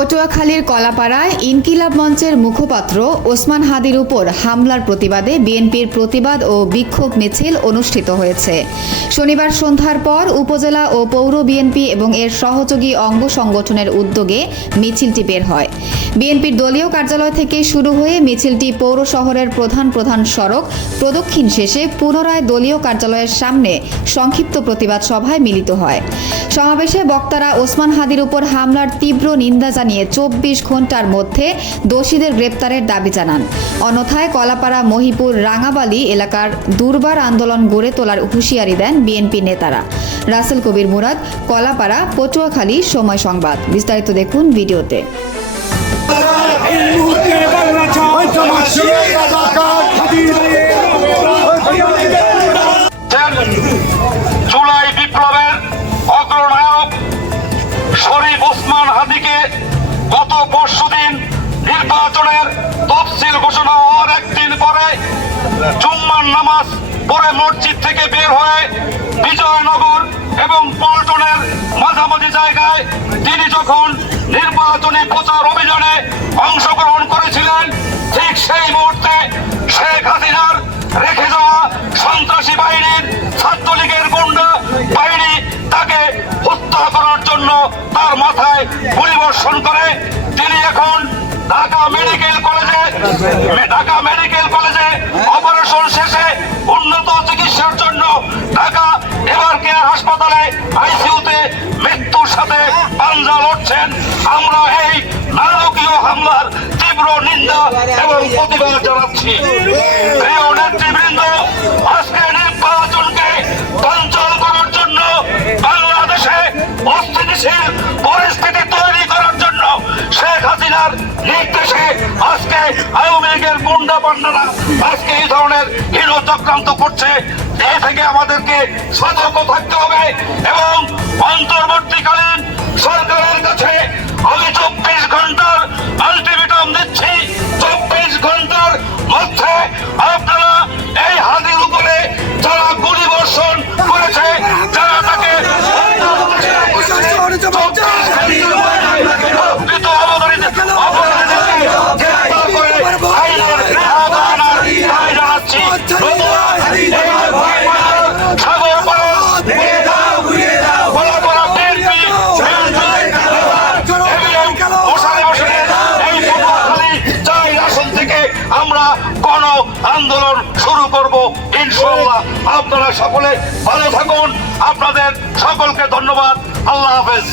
পটুয়াখালীর কলাপাড়ায় ইনকিলাব মঞ্চের মুখপাত্র ওসমান হাদির উপর হামলার প্রতিবাদে বিএনপির প্রতিবাদ ও বিক্ষোভ মিছিল অনুষ্ঠিত হয়েছে। শনিবার সন্ধ্যার পর উপজেলা ও পৌর বিএনপি এবং এর সহযোগী অঙ্গ সংগঠনের উদ্যোগে মিছিলটি বের হয়। বিএনপির দলীয় কার্যালয় থেকে শুরু হয়ে মিছিলটি পৌর শহরের প্রধান সড়ক প্রদক্ষিণ শেষে পুনরায় দলীয় কার্যালয়ের সামনে সংক্ষিপ্ত প্রতিবাদ সভায় মিলিত হয়। সমাবেশে বক্তারা ওসমান হাদির উপর হামলার তীব্র নিন্দা জানিয়ে 24 ঘণ্টার মধ্যে দোষীদের গ্রেপ্তারের দাবি জানান। অন্যথায় কলাপাড়া মহিপুর রাঙাবালি এলাকার দুর্বার আন্দোলন গড়ে তোলার হুঁশিয়ারি দেন বিএনপি নেতারা। রাসেল কবির মুরাদ, কলাপাড়া, পটুয়াখালী, সময় সংবাদ। বিস্তারিত দেখুন ভিডিওতে। জুলাই বিপ্লবের অগ্রনায়ক শরীফ ওসমান হাদিকে গত পরশুদিন নির্বাচনের তফসিল ঘোষণা হওয়ার একদিন পরে জুম্মার নামাজ পড়ে মসজিদ থেকে বের হয়ে বিজয়নগর এবং পল্টনের মাঝামাঝি জায়গায় তিনি যখন নির্বাচনী প্রচার অভিযানে অংশগ্রহণ করেছিলেন, ঠিক সেই মুহূর্তে শেখ হাসিনার রেখে যাওয়া সন্ত্রাসী বাহিনীর ছাত্রলীগের গুন্ডা বাহিনী তাকে হত্যা করার জন্য তার মাথায় পরিবর্ষণ করে তিনি এখন ঢাকা মেডিকেল কলেজে অপারেশন শেষে উন্নত চিকিৎসার জন্য ঢাকা এভার কেয়ার হাসপাতালে আইসিইউতে মৃত্যুর সাথে পাঞ্জা লড়ছেন। আমরা এই নারকীয় হামলার তীব্র নিন্দা এবং প্রতিবাদ জানাচ্ছি। প্রিয় নেতৃবৃন্দ, আজকে নির্বাচনকে বানচাল করার জন্য, বাংলাদেশে অস্থিতিশীল পরিস্থিতি তৈরি করার জন্য শেখ হাসিনার নির্দেশে আজকে আওয়ামী লীগের গুন্ডা পান্ডারা আজকে এই ধরনের হীন চক্রান্ত করছে। এ থেকে আমাদেরকে সতর্ক থাকতে হবে এবং অন্তর্বর্তীকালীন সরকারের কাছে আমি 24 ঘন্টার আলটিমেটাম দিচ্ছি। 24 ঘন্টার মধ্যে আপনারা এই হাদির উপরে যারা গুলি বর্ষণ করেছে, যারা তাকে আমরা গণ আন্দোলন শুরু করব ইনশাআল্লাহ। আপনারা সকলে ভালো থাকুন। আপনাদের সকলকে ধন্যবাদ। আল্লাহ হাফেজ।